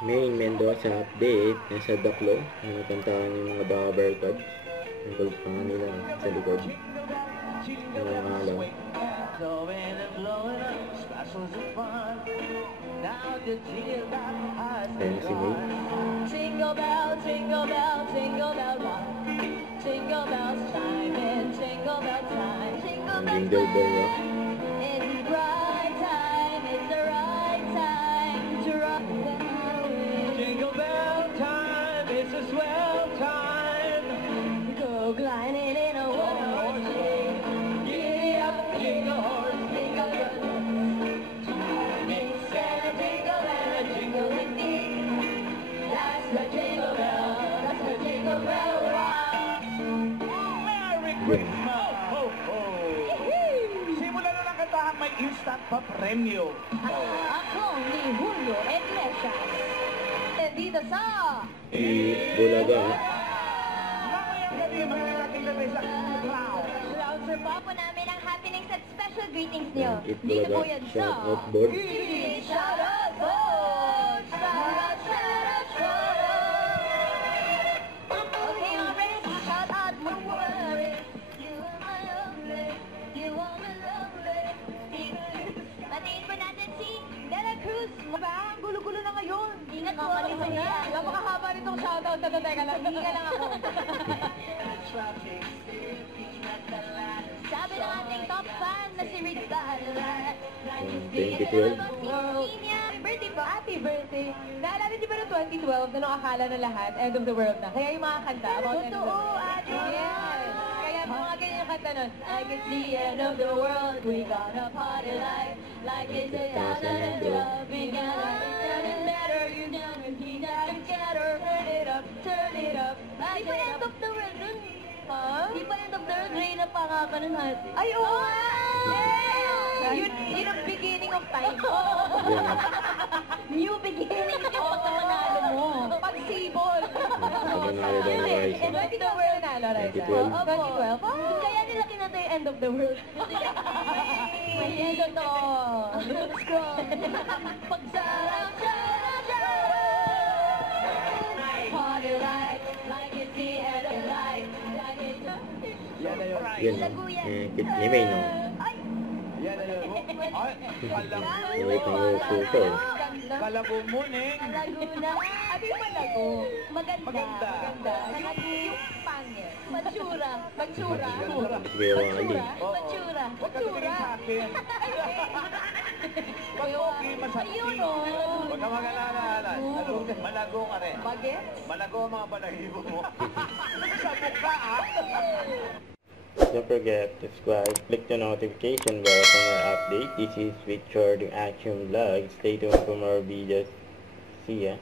Main Mendoza update. Nasa Daklo. Nakantahan yung mga Dabber Cubs. Ang kulpang nila sa likod. Ang mga alaw. Ayan si May. Jingle bell, jingle bell, jingle bell rock. Jingle bells chime in, jingle bell time. Jingle bells Jingle bell rock. It's the right time, it's the right time to rock the highway. Jingle bell time, it's a swell time. Go gliding in a one-horse sleigh. Giddy up, jingle horse, jingle bell. Mix and a jingle and a jingle with me. That's the jingle bell, that's the jingle bell rock. Merry Christmas! Ho, ho! Simulan na ng kantahan, may instant pa premyo. Ako ni Julio Iglesias. Dito sa Bulaga. Mamayang gabi, magkakating gabi sa Cloud. Announcer po po namin ang happenings at special greetings niyo. It Dito po Bulaga. yan sa Shout out board. Shout out board! Shout out, shout out, shout out! Okay, alright. Shout out mo worry. You are my lovely. You are my lovely. Matiin po natin si Dela Cruz. Ba, ang gulo-gulo na ngayon. Ingat po ako sa iya. Napakahaba nitong shoutout na to. Teka lang, hihinga lang ako. Sabi ng ating top fan na si Rick Bala. 2012. Happy birthday po. Happy birthday. Naalala niyo ba noong 2012 na nung akala na lahat, end of the world na? Kaya yung mga kanta about end of the Totoo, world. ate. Yes. Kaya mga ganyan yung kanta nun. I can see the end of the world. We gonna party like it's a thousand and we gonna turn it better. You know we got together. Turn it up, turn it up. Di pa end of the world dun. Ha? Di pa end of the world. Rain na pa nga ka nun ate. Ay, oo nga! Yeah! Yun ang beginning of time. New beginning yung pagkamanalo mo. Pagsibol. Pagkanalo daw ng Rice. End of the world na, Loretta. 2012. 2012? Kaya nila kinata yung end of the world. May end of the Let's go. Pagsarap, sarap, party like it's the end of life. Like it's Yan na yun. Yan. Kit ni May, no? Ay! Yan na yun. Ay, Wait ang puso. Kalabu muning. Laguna. Ano yung malago? Maganda. Maganda. Maganda. Yung pangit. Matsura. Magsura. Sige, Wally. Matsura. Huwag ka tumingin sa akin. Pag okay, masakit. Ayun, oh. Huwag ka mag-alala. Ano, malago ka rin. Bagets? Malago ang mga balahibo mo. Sa mukha, ah. Don't forget to subscribe, click the notification bell for more updates. This is Victor the Action Vlog. Stay tuned for more videos. See ya.